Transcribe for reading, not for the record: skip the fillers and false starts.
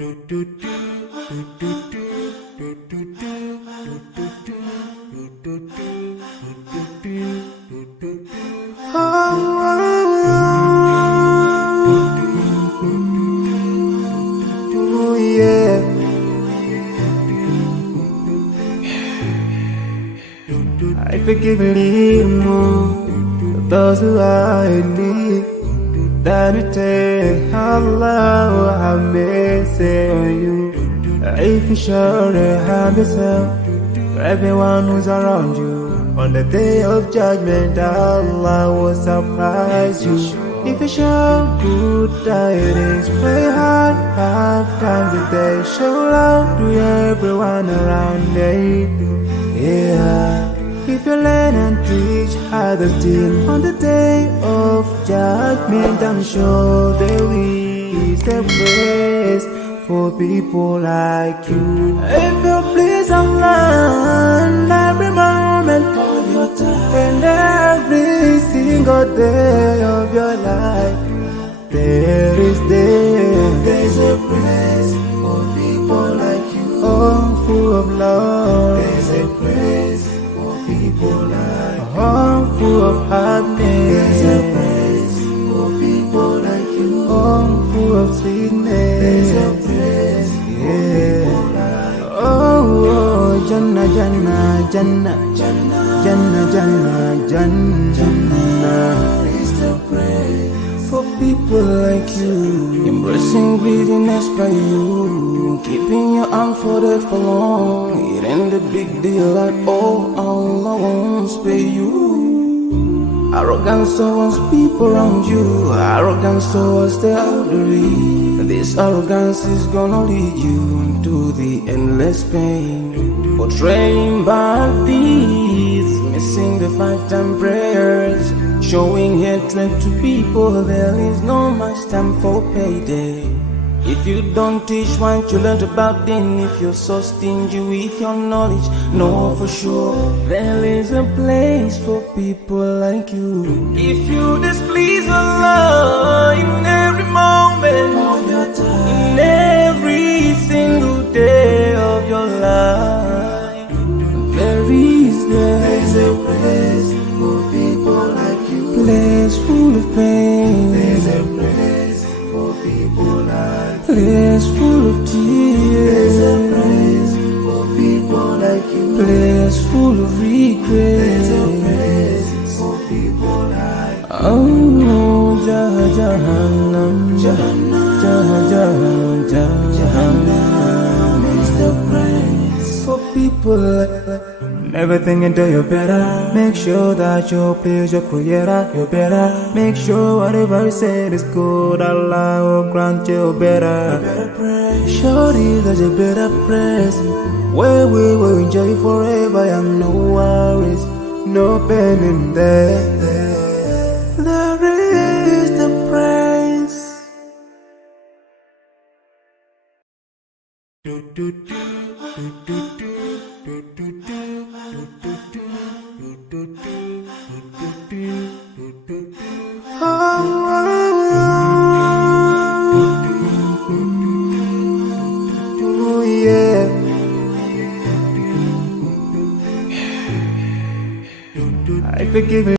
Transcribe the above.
Yeah. I forgive a little more to those who are in need than to take Allah have mercy on you. If you surely have yourself for everyone who's around you, on the day of judgment Allah will surprise you. If you show good tidings, pray hard 5 times a day, show love to everyone around you. Yeah. If you learn and teach others still on the day of judgment, I'm sure there is a place for people like you. If you please Allah every moment of your time and every single day of your life, there's a place for people like you. Oh, full of love. There's a place for people like you. Oh, full of happiness. There's a place for people like you. Oh, full of sweetness. There's a place for people like you. Oh, Jannah, Jannah, Jannah, Jannah, Jannah, Jannah, Jannah. It's the place for people like you. Embracing greediness by you, keeping your arm folded for long. It ain't a big deal at all. Allah won't spare you. Arrogance towards people around you, arrogance towards the elderly. This arrogance is gonna lead you to the endless pain. Portraying bad deeds, missing the 5-time prayers, showing hatred to people. There is no much time for payday. If you don't teach what you learned about then, if you're so stingy with your knowledge, know for sure there is a place for people like you. If you displease Allah in every moment of your time, in every single day of your life, there's a place for people like you. Place full of pain. There's a place for people like you. Place full of tears. There's a place for people like you. Place full of regret. There's a place for people like you. Oh, Jahannam, Jahannam, Jahannam is the place for people like you. Never think until you're better. Make sure that you please your creator. You're better. Make sure whatever you said is good. Allah will grant you better. Surely there's a better place where we will enjoy forever and no worries, no pain in there. There is the praise. Oh, yeah. I forgive you.